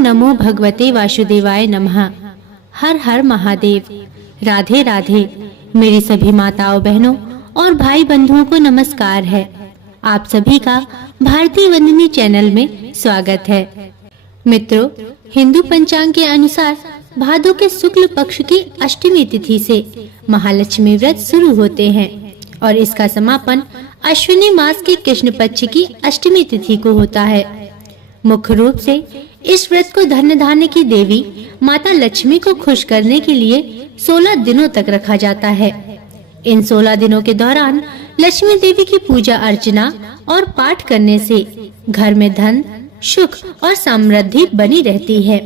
नमो भगवते वासुदेवाय नमः। हर हर महादेव। राधे राधे। मेरी सभी माताओं बहनों और भाई बंधुओं को नमस्कार है। आप सभी का भारतीय वंदनी चैनल में स्वागत है। मित्रों, हिंदू पंचांग के अनुसार भादो के शुक्ल पक्ष की अष्टमी तिथि से महालक्ष्मी व्रत शुरू होते हैं और इसका समापन अश्विनी मास के कृष्ण पक्ष की अष्टमी तिथि को होता है। मुख्य रूप से इस व्रत को धन धान्य की देवी माता लक्ष्मी को खुश करने के लिए 16 दिनों तक रखा जाता है। इन 16 दिनों के दौरान लक्ष्मी देवी की पूजा अर्चना और पाठ करने से घर में धन, सुख और समृद्धि बनी रहती है।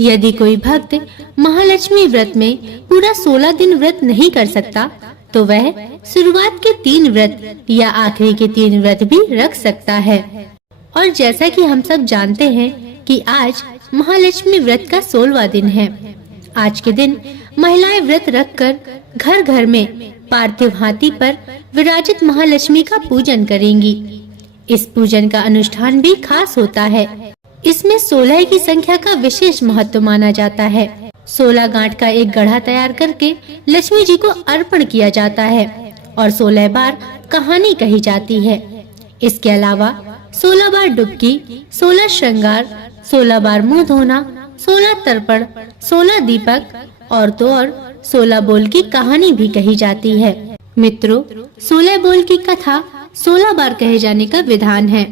यदि कोई भक्त महालक्ष्मी व्रत में पूरा 16 दिन व्रत नहीं कर सकता तो वह शुरुआत के 3 व्रत या आखिरी के 3 व्रत भी रख सकता है। और जैसा कि हम सब जानते हैं कि आज महालक्ष्मी व्रत का 16वां दिन है। आज के दिन महिलाएं व्रत रखकर घर घर में पार्थिव हाथी पर विराजित महालक्ष्मी का पूजन करेंगी। इस पूजन का अनुष्ठान भी खास होता है। इसमें 16 की संख्या का विशेष महत्व माना जाता है। 16 गांठ का एक गढ़ा तैयार करके लक्ष्मी जी को अर्पण किया जाता है और 16 बार कहानी कही जाती है। इसके अलावा 16 बार डुबकी, 16 श्रृंगार, 16 बार मुंह धोना, 16 तर्पण, 16 दीपक और तो और 16 बोल की कहानी भी कही जाती है। मित्रों, 16 बोल की कथा 16 बार कहे जाने का विधान है।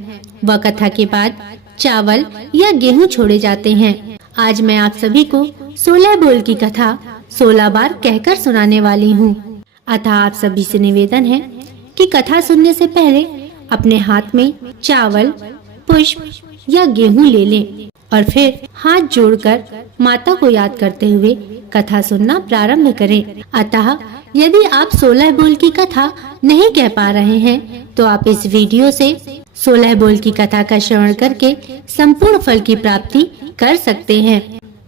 वह कथा के बाद चावल या गेहूं छोड़े जाते हैं। आज मैं आप सभी को 16 बोल की कथा 16 बार कहकर सुनाने वाली हूँ। अतः आप सभी से निवेदन है कि कथा सुनने से पहले अपने हाथ में चावल, पुष्प या गेहूं ले लें और फिर हाथ जोड़कर माता को याद करते हुए कथा सुनना प्रारंभ करें। अतः यदि आप 16 बोल की कथा नहीं कह पा रहे हैं तो आप इस वीडियो से 16 बोल की कथा का श्रवण करके संपूर्ण फल की प्राप्ति कर सकते हैं।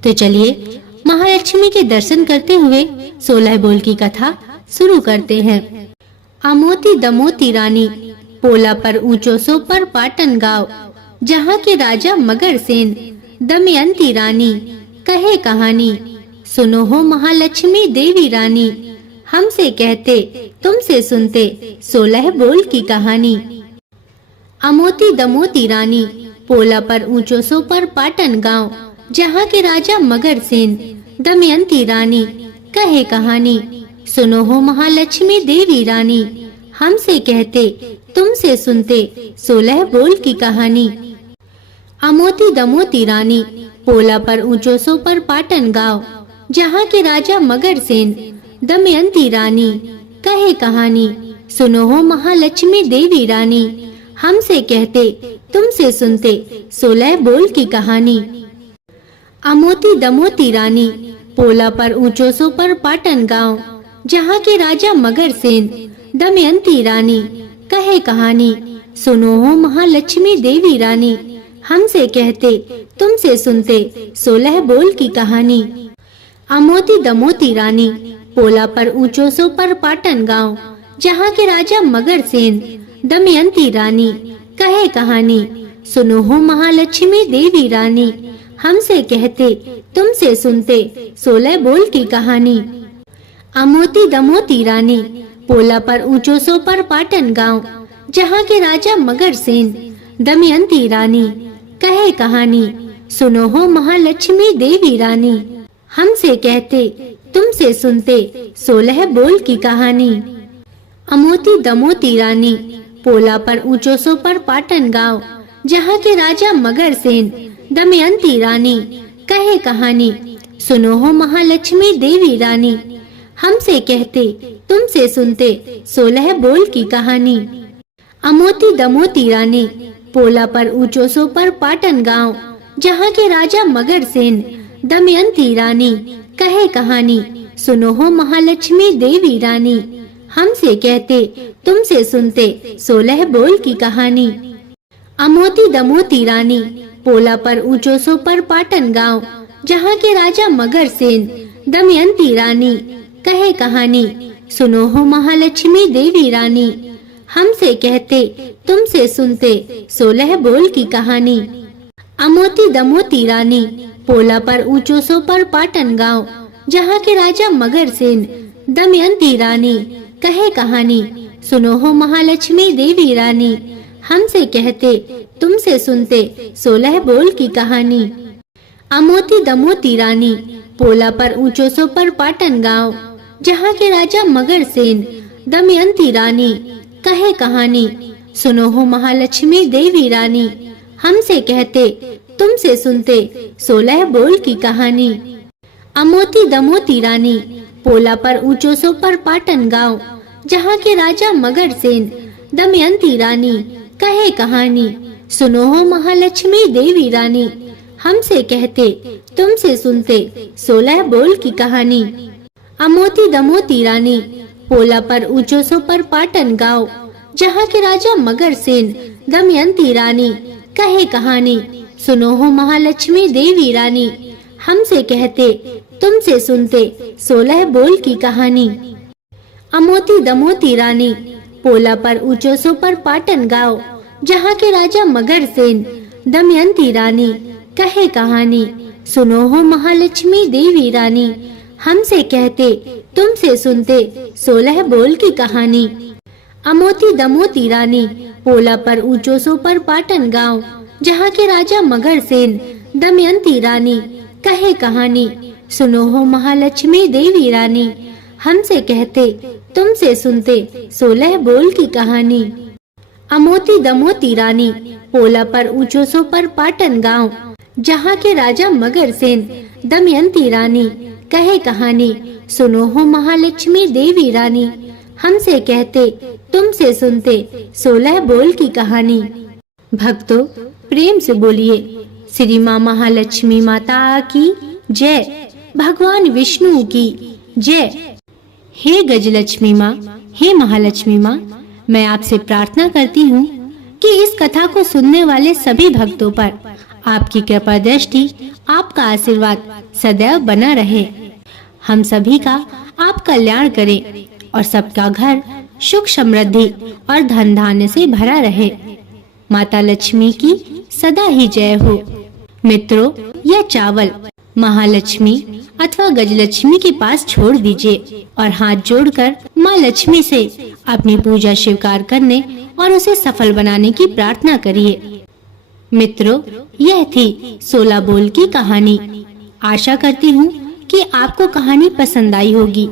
तो चलिए महालक्ष्मी के दर्शन करते हुए 16 बोल की कथा शुरू करते हैं। अमोती दमोती रानी, पोला पर ऊंचो सो पर पाटन गाँव, जहाँ के राजा मगर सेन, दमयंती रानी कहे कहानी। सुनो हो महालक्ष्मी देवी रानी, हमसे कहते तुमसे सुनते 16 बोल की कहानी। अमोती दमोती रानी, पोला पर ऊंचो सो पर पाटन गाँव, जहाँ के राजा मगर सेन, दमयंती रानी कहे कहानी। सुनो हो महालक्ष्मी देवी रानी, हमसे कहते तुमसे सुनते 16 बोल की कहानी। अमोती दमोती रानी, पोला पर ऊंचो सो पर पाटन गाँव, जहाँ के राजा मगर सेन, दमयंती रानी कहे कहानी। सुनो हो महालक्ष्मी देवी रानी, हमसे कहते तुमसे सुनते 16 बोल की कहानी। अमोती दमोती रानी, पोला पर ऊंचो सो पर पाटन गाँव, जहाँ के राजा मगर सेन, दमयंती रानी कहे कहानी। सुनो हो महालक्ष्मी देवी रानी, हमसे कहते तुमसे सुनते 16 बोल की कहानी। अमोती दमोती रानी, पोला पर ऊंचो सो पर पाटन गाँव, जहाँ के राजा मगर सेन, दमयंती रानी कहे कहानी। सुनो हो महालक्ष्मी देवी रानी, हमसे कहते तुमसे सुनते 16 बोल की कहानी। अमोती दमोती रानी, पोला पर ऊंचो सो पर पाटन गाँव, जहाँ के राजा मगर सेन, दमयंती रानी कहे कहानी। सुनो हो महालक्ष्मी देवी रानी, हमसे कहते तुमसे सुनते 16 बोल की कहानी। अमोती दमोती रानी, पोला पर ऊंचो सो पर पाटन गाँव, जहाँ के राजा मगर सेन, दमयंती रानी कहे कहानी। सुनो हो महालक्ष्मी देवी रानी, हमसे कहते तुमसे सुनते 16 बोल की कहानी। अमोती दमोती रानी, पोला पर ऊंचो सो पर पाटन गाँव, जहाँ के राजा मगर सेन, दमयंती रानी कहे कहानी। सुनो हो महालक्ष्मी देवी रानी, हमसे कहते तुमसे सुनते 16 बोल की कहानी। अमोती दमोती रानी, पोला पर ऊंचो सो पर पाटन गाँव, जहाँ के राजा मगर सेन, दमयंती रानी कहे कहानी। सुनो हो महालक्ष्मी देवी रानी, हमसे कहते तुमसे सुनते 16 बोल की कहानी। अमोती दमोती रानी, पोला पर ऊंचो सो पर पाटन गांव, जहाँ के राजा मगरसेन दमयंती रानी कहे कहानी, सुनो हो महालक्ष्मी देवी रानी, हमसे कहते तुमसे सुनते 16 बोल की कहानी। अमोती दमोती रानी, पोला पर ऊंचो सो पर पाटन गांव, जहाँ के राजा मगरसेन दमयंती रानी कहे कहानी, सुनो हो महालक्ष्मी देवी रानी, हमसे कहते तुमसे सुनते 16 बोल की कहानी। अमोती दमोती रानी, पोला पर ऊंचो सो पर पाटन गांव, जहाँ के राजा मगरसेन दमयंती रानी कहे कहानी, सुनो हो महालक्ष्मी देवी रानी, हमसे कहते तुमसे सुनते 16 बोल की कहानी। अमोती दमोती रानी, पोला पर ऊंचो सो पर पाटन गांव, जहाँ के राजा मगरसेन दमयंती रानी कहे कहानी, सुनो हो महालक्ष्मी देवी रानी, हमसे कहते तुमसे सुनते 16 बोल की कहानी। अमोती दमोती रानी, पोला पर ऊंचो सो पर पाटन गांव, जहाँ के राजा मगरसेन दमयंती रानी कहे कहानी, सुनो हो महालक्ष्मी देवी रानी, हमसे कहते तुमसे सुनते 16 बोल की कहानी। अमोती दमोती रानी, पोला पर ऊंचो सो पर पाटन गांव, जहाँ के राजा मगरसेन दमयंती रानी कहे कहानी, सुनो हो महालक्ष्मी देवी रानी, हमसे कहते तुमसे सुनते 16 बोल की कहानी। अमोती दमोती रानी, पोला पर ऊंचो सो पर पाटन गांव, जहाँ के राजा मगरसेन दमयंती रानी कहे कहानी, सुनो हो महालक्ष्मी देवी रानी, हमसे कहते तुमसे सुनते 16 बोल की कहानी। भक्तों, प्रेम से बोलिए श्री माँ महालक्ष्मी माता की जय, भगवान विष्णु की जय। हे गजलक्ष्मी माँ, हे महालक्ष्मी माँ, मैं आपसे प्रार्थना करती हूँ कि इस कथा को सुनने वाले सभी भक्तों पर आपकी कृपा दृष्टि, आपका आशीर्वाद सदैव बना रहे। हम सभी का आप कल्याण करें और सबका घर सुख समृद्धि और धन धान्य से भरा रहे। माता लक्ष्मी की सदा ही जय हो। मित्रों, यह चावल महालक्ष्मी अथवा गजलक्ष्मी के पास छोड़ दीजिए और हाथ जोड़कर माँ लक्ष्मी से अपनी पूजा स्वीकार करने और उसे सफल बनाने की प्रार्थना करिए। मित्रों, यह थी 16 बोल की कहानी। आशा करती हूँ कि आपको कहानी पसंद आई होगी।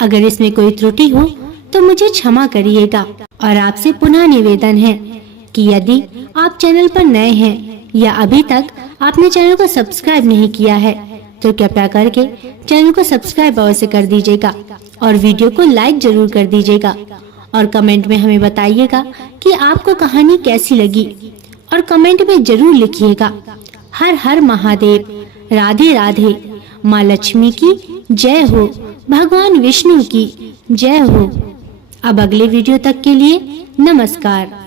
अगर इसमें कोई त्रुटि हो तो मुझे क्षमा करिएगा और आपसे पुनः निवेदन है कि यदि आप चैनल पर नए हैं या अभी तक आपने चैनल को सब्सक्राइब नहीं किया है तो कृपया करके चैनल को सब्सक्राइब अवश्य कर दीजिएगा और वीडियो को लाइक जरूर कर दीजिएगा और कमेंट में हमें बताइएगा कि आपको कहानी कैसी लगी और कमेंट में जरूर लिखिएगा। हर हर महादेव, राधे राधे, माँ लक्ष्मी की जय हो, भगवान विष्णु की जय हो। अब अगले वीडियो तक के लिए नमस्कार।